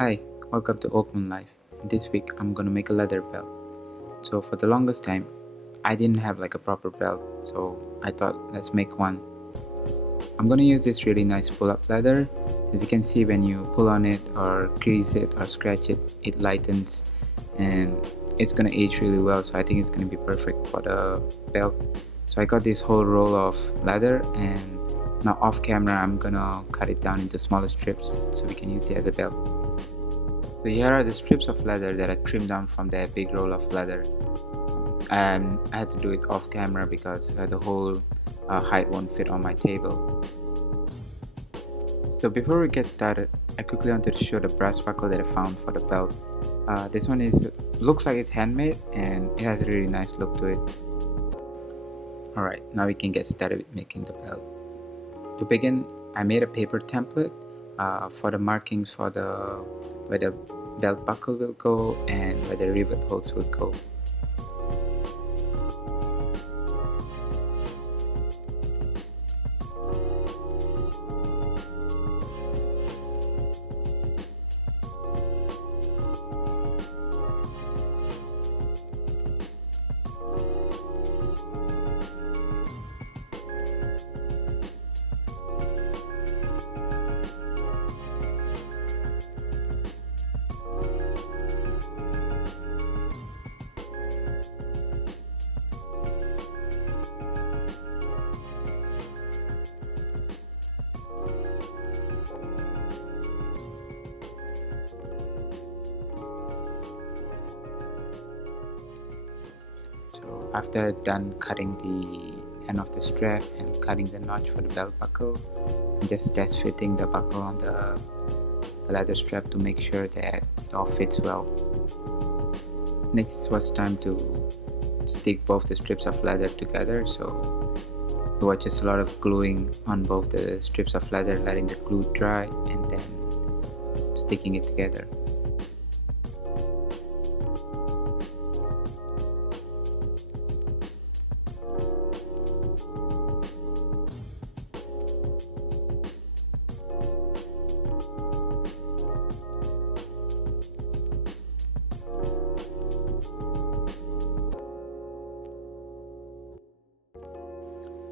Hi, welcome to Oakmoon Life. This week I'm gonna make a leather belt. So for the longest time, I didn't have like a proper belt, so I thought let's make one. I'm gonna use this really nice pull-up leather. As you can see, when you pull on it or crease it or scratch it, it lightens and it's gonna age really well. So I think it's gonna be perfect for the belt. So I got this whole roll of leather, and now off camera I'm gonna cut it down into smaller strips so we can use it as a belt. So here are the strips of leather that I trimmed down from that big roll of leather, and I had to do it off camera because the whole height won't fit on my table. So before we get started, I quickly wanted to show the brass buckle that I found for the belt. This one looks like it's handmade and it has a really nice look to it. Alright, now we can get started with making the belt. To begin, I made a paper template for the markings for where the belt buckle will go and where the rivet holes will go. So after done cutting the end of the strap and cutting the notch for the belt buckle, I'm just test fitting the buckle on the leather strap to make sure that it all fits well. Next it was time to stick both the strips of leather together, so it was just a lot of gluing on both the strips of leather, letting the glue dry and then sticking it together.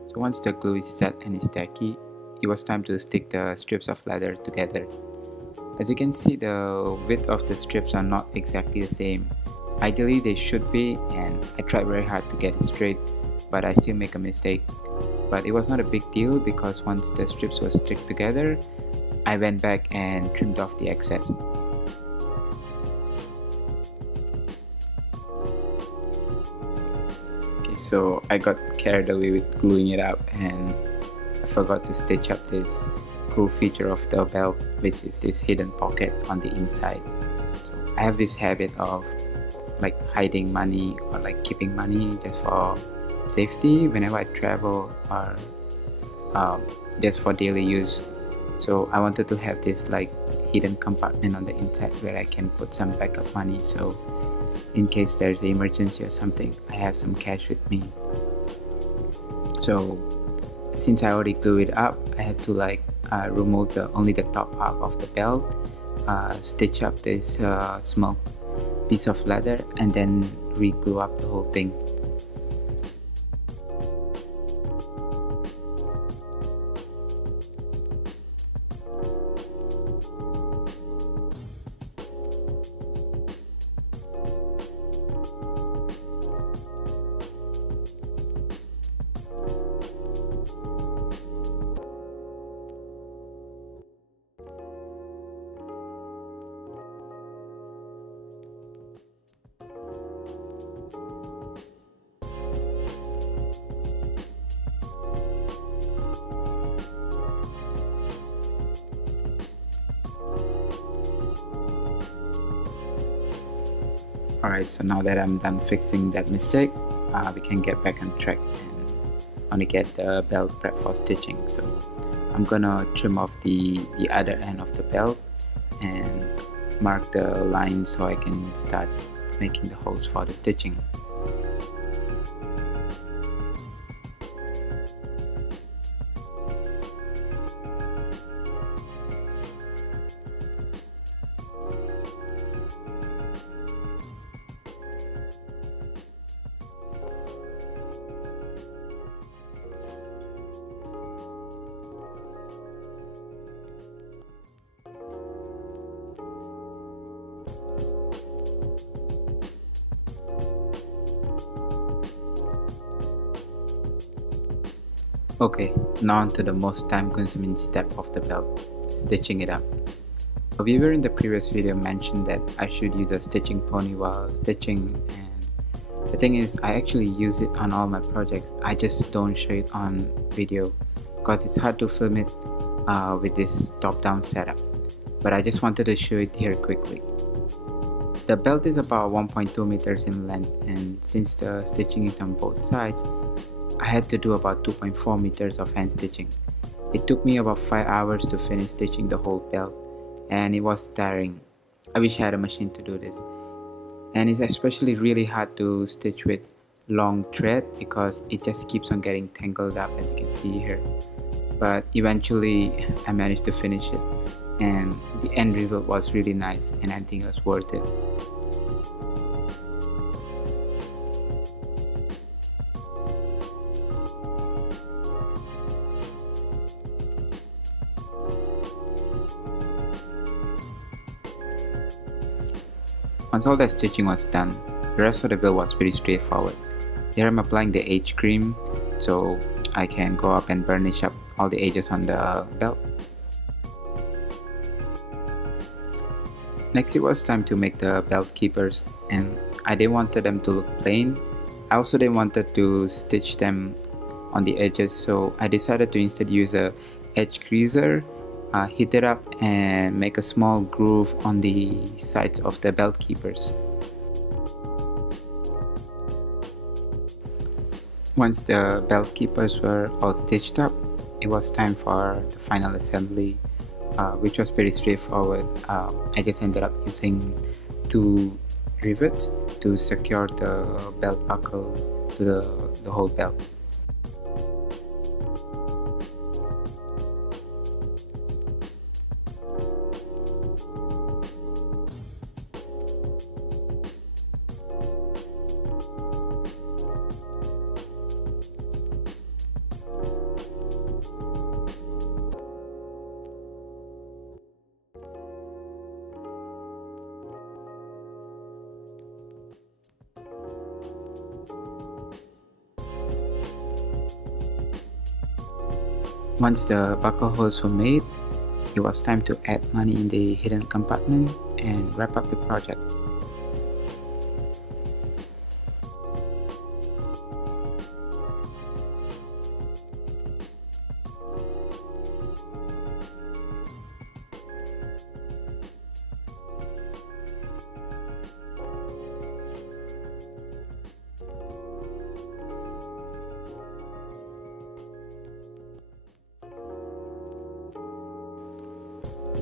So once the glue is set and is tacky, it was time to stick the strips of leather together. As you can see, the width of the strips are not exactly the same. Ideally they should be, and I tried very hard to get it straight, but I still make a mistake. But it was not a big deal because once the strips were stick together, I went back and trimmed off the excess. So I got carried away with gluing it up and I forgot to stitch up this cool feature of the belt, which is this hidden pocket on the inside. So I have this habit of like hiding money or like keeping money just for safety whenever I travel or just for daily use. So I wanted to have this like hidden compartment on the inside where I can put some backup money, so in case there's an emergency or something, I have some cash with me. So since I already glued it up, I had to like remove only the top half of the belt, stitch up this small piece of leather and then re-glue up the whole thing. Alright, so now that I'm done fixing that mistake, we can get back on track and only get the belt prep for stitching. So I'm gonna trim off the other end of the belt and mark the line so I can start making the holes for the stitching. Okay, now on to the most time consuming step of the belt, stitching it up. A viewer in the previous video mentioned that I should use a stitching pony while stitching, and the thing is I actually use it on all my projects. I just don't show it on video because it's hard to film it with this top-down setup, but I just wanted to show it here quickly. The belt is about 1.2 meters in length, and since the stitching is on both sides, I had to do about 2.4 meters of hand stitching. It took me about 5 hours to finish stitching the whole belt, and it was tiring. I wish I had a machine to do this. And it's especially really hard to stitch with long thread because it just keeps on getting tangled up, as you can see here. But eventually I managed to finish it, and the end result was really nice, and I think it was worth it. Once all that stitching was done, the rest of the build was pretty straightforward. Here I'm applying the age cream so I can go up and burnish up all the edges on the belt. Next it was time to make the belt keepers, and I didn't want them to look plain. I also didn't want to stitch them on the edges, so I decided to instead use a edge creaser, heat it up and make a small groove on the sides of the belt keepers. Once the belt keepers were all stitched up, it was time for the final assembly, which was pretty straightforward. I just ended up using 2 rivets to secure the belt buckle to the whole belt. Once the buckle holes were made, it was time to add money in the hidden compartment and wrap up the project.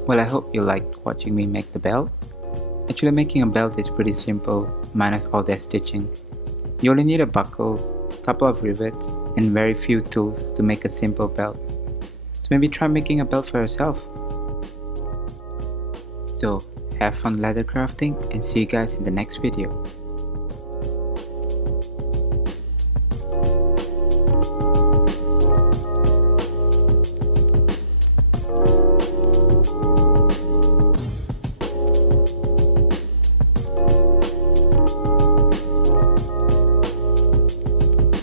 Well, I hope you liked watching me make the belt. Actually, making a belt is pretty simple, minus all that stitching. You only need a buckle, couple of rivets, and very few tools to make a simple belt. So maybe try making a belt for yourself. So, have fun leather crafting, and see you guys in the next video.